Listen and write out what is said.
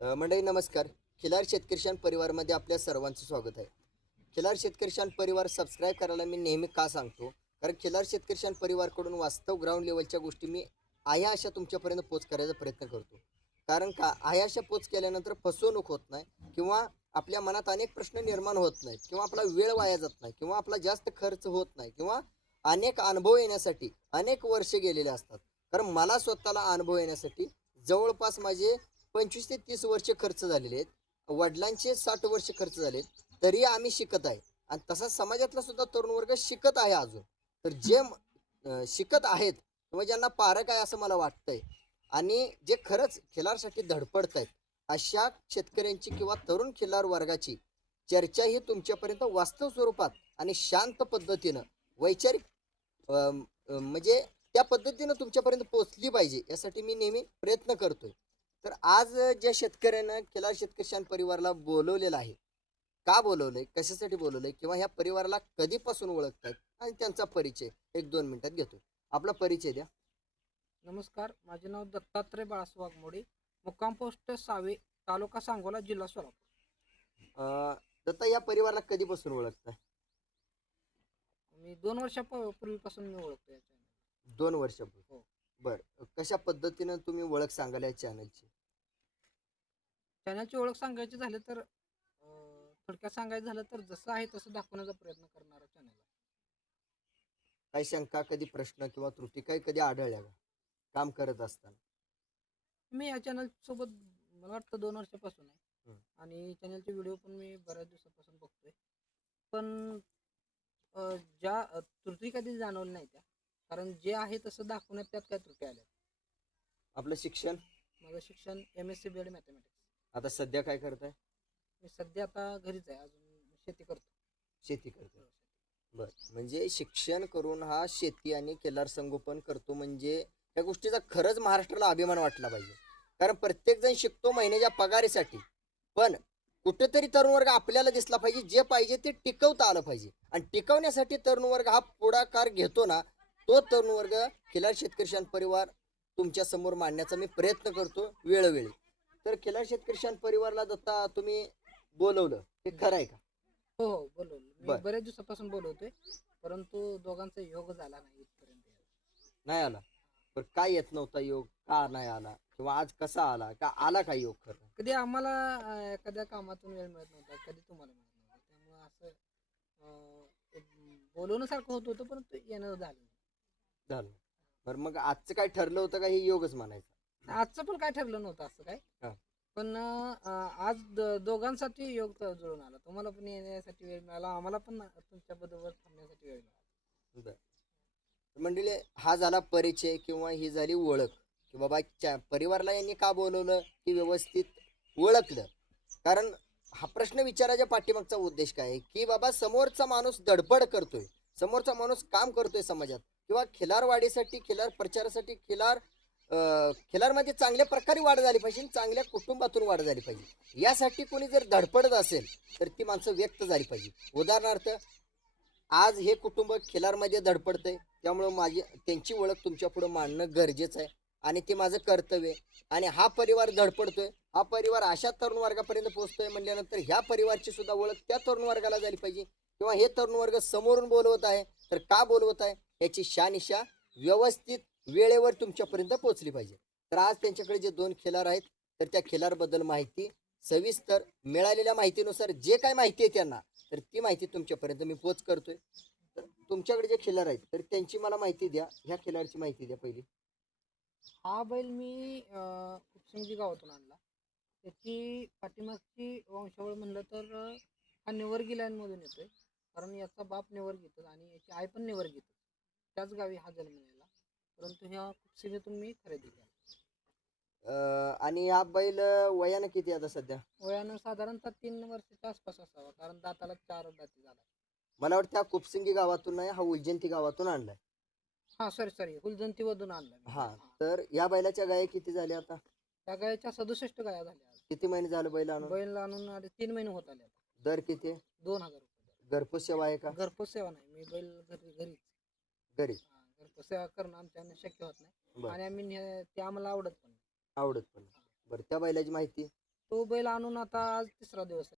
मंडळी नमस्कार. खिलार शेतकरी परिवारमध्ये आपल्या सर्वांचं स्वागत आहे. खिलार शेतकरी परिवार सबस्क्राईब करायला मी नेहमी का सांगतो? कारण खिलार शेतकरी परिवारकडून वास्तव ग्राउंड लेवलच्या गोष्टी मी आहे अशा तुमच्यापर्यंत पोच करायचा प्रयत्न करतो. कारण का आहे अशा पोच केल्यानंतर फसवणूक होत नाही किंवा आपल्या मनात अनेक प्रश्न निर्माण होत नाहीत किंवा आपला वेळ वाया जात नाही किंवा आपला जास्त खर्च होत नाही किंवा अनेक अनुभव येण्यासाठी अनेक वर्ष गेलेले असतात. कारण मला स्वतःला अनुभव येण्यासाठी जवळपास माझे 25 ते 30 वर्ष खर्च झालेले आहेत. वडिलांचे 60 वर्ष खर्च झालेत. तरी आम्ही शिकत आहे आणि तसा समाजातला सुद्धा तरुण वर्ग शिकत आहे अजून. तर जे शिकत आहेत किंवा ज्यांना पारक आहे असं मला वाटतंय आणि जे खरंच खिलारसाठी धडपडत आहेत अशा शेतकऱ्यांची किंवा तरुण खिलार वर्गाची चर्चा ही तुमच्यापर्यंत वास्तव स्वरूपात आणि शांत पद्धतीनं वैचारिक म्हणजे त्या पद्धतीनं तुमच्यापर्यंत पोहोचली पाहिजे यासाठी मी नेहमी प्रयत्न करतोय. तर आज ज्या शेतकऱ्यानं खिलार शेतकरी परिवाराला बोलवलेलं आहे, का बोलवलंय, कशासाठी बोलवलंय किंवा ह्या परिवाराला कधीपासून ओळखतायत आणि त्यांचा परिचय 1-2 मिनिटात घेतो. आपला परिचय द्या. नमस्कार, माझे नाव दत्तात्रय बाळासाहेब वाघमोडे, मुक्काम पोस्ट सावे, तालुका सांगोला, जिल्हा सोलापूर. दत्ता या परिवाराला कधीपासून ओळखताय? मी 2 वर्षापूर्वीपासून मी ओळखतो या चॅनल. 2 वर्षापूर्वी. हो. बरं. कशा पद्धतीनं तुम्ही ओळख सांगाल या चॅनलची? चॅनलची ओळख सांगायची झाली तर थोडक्यात सांगायचं झालं तर जसं आहे तसं दाखवण्याचा प्रयत्न करणारा चॅनल आहे. काही शंका, कधी प्रश्न किंवा त्रुटी काही कधी आढळल्या का काम करत असताना? मी या चॅनल सोबत मला वाटतं 2 वर्षापासून आहे. हं. आणि चॅनलचे व्हिडिओ पण मी बऱ्याच दिवसापासून बघतोय. पण ज्या त्रुटी कधी जाणवल्या नाही त्या, कारण जे आहे तसं दाखवण्यात त्यात काय त्रुटी आल्या. आपलं शिक्षण माझं शिक्षण MSc BEd मॅथमॅटिक्स. आता सध्या काय करताय? मी सध्या आता घरीच आहे, अजून शेती करतो. शेती करताय. बरं. म्हणजे शिक्षण करून हा शेती आणि केलार संगोपन करतो म्हणजे त्या गोष्टीचा खरंच महाराष्ट्राला अभिमान वाटला पाहिजे. कारण प्रत्येकजण शिकतो महिन्याच्या पगारीसाठी. पण कुठेतरी तरुण वर्ग आपल्याला दिसला पाहिजे, जे पाहिजे ते टिकवता आलं पाहिजे आणि टिकवण्यासाठी तरुण वर्ग हा पुढाकार घेतो ना, तो तरुण वर्ग खिलार शेतकरी परिवार तुमच्या समोर मांडण्याचा मी प्रयत्न करतो वेळोवेळी. तर खिलार शेतकरी परिवारला दत्ता तुम्ही बोलवलं, हे खरं आहे का? हो, हो, बोलवलं. मी बरं. बऱ्याच दिवसापासून बोलवतोय, परंतु दोघांचा योग झाला नाही इथपर्यंत यायला. नाही आला. पण काय येत नव्हता योग? का नाही आला? किंवा आज कसा आला? का आला का योग खरं? कधी आम्हाला एखाद्या कामातून वेळ मिळत नव्हता, कधी तुम्हाला मिळत नव्हता. त्यामुळं असं एक बोलवण्यासारखं होत होतं, परंतु येणं झालं नाही. झालं. बरं मग आजचं काय ठरलं होतं का हे योगच म्हणायचं? आजचं पण काय ठरलं नव्हतं असं काय. हां. पण आज दोघांसाठी योग जुळून आला. तुम्हाला पण येण्यासाठी वेळ मिळाला, आम्हाला पण तुमच्याबरोबर थांबण्यासाठी वेळ मिळाला. बरं. मंडळी हा झाला परिचय किंवा ही झाली ओळख की बाबा परिवाराला यांनी का बोलवलं की व्यवस्थित ओळखलं. कारण हा प्रश्न विचारायच्या पाठीमागचा उद्देश काय आहे की बाबा समोरचा माणूस धडपड करतोय, समोरचा माणूस काम करतोय समाजात किंवा खिलारवाडीसाठी, खिलार प्रचारासाठी, खिलारमध्ये चांगल्या प्रकारे वाढ झाली पाहिजे, चांगल्या कुटुंबातून वाढ झाली पाहिजे. यासाठी कोणी जर धडपडत असेल तर ती माणसं व्यक्त झाली पाहिजे. उदाहरणार्थ आज हे कुटुंब खिलारमध्ये धडपडतंय, त्यामुळं माझी त्यांची ओळख तुमच्या पुढे मांडणं गरजेचं आहे आणि ते माझं कर्तव्य आहे. आणि हा परिवार धडपडतोय, हा परिवार अशा तरुण वर्गापर्यंत पोहोचतोय म्हणल्यानंतर ह्या परिवारची सुद्धा ओळख त्या तरुण वर्गाला झाली पाहिजे किंवा हे तरुण वर्ग समोरून बोलवत आहे तर का बोलवत आहे याची शानिशा व्यवस्थित वेळेवर तुमच्यापर्यंत पोहोचली पाहिजे. तर आज त्यांच्याकडे जे 2 खिलार आहेत तर त्या खिलारबद्दल माहिती सविस्तर मिळालेल्या माहितीनुसार जे काय माहिती आहे त्यांना तर ती माहिती तुमच्यापर्यंत मी पोच करतोय. तर तुमच्याकडे जे खिलार आहेत तर त्यांची मला माहिती द्या. ह्या खिलारची माहिती द्या पहिली. हा बैल मी उपसिंगी गावातून आणला. त्याची पाठीमागची वंशावळ म्हणलं तर हा निवर्गी लाईनमधून येतोय. कारण याचा बाप निवर्गीतच आणि याची आई पण निवर्गीतच. त्याच गावी हा जन्मलेला. परंतु ह्या उपसिंगीतून मी खरेदी केला. आणि हा बैल वयानं किती आता सध्या? वयानं साधारणतः 3 वर्षाच्या आसपास असावा, कारण दाताला 4 दाती झाला. मला वाटतं हा कुपसिंगी गावातून नाही, हा उलजंती गावातून आणलाय. हा, सॉरी, हुलजंतीमधून आणला मी. हा. तर या बैलाच्या गाया किती झाल्या आता? त्या गायच्या 67 गाया झाल्या आज. किती महिने झालं बैल आणून? बैल आणून 3 महिने होत आले आता. दर किती आहे? 2,000 रुपये. घरपोच सेवा आहे का? घरपोच सेवा नाही, मी बैल घरीच. घरी. घरपोच सेवा करणं आमच्यानं शक्य होत नाही बरं. आणि आम्ही ते आम्हाला आवडत पण नाही. आवडत पण नाही. बरं त्या बैलाची माहिती? तो बैल आणून आता आज 3रा दिवस आहे.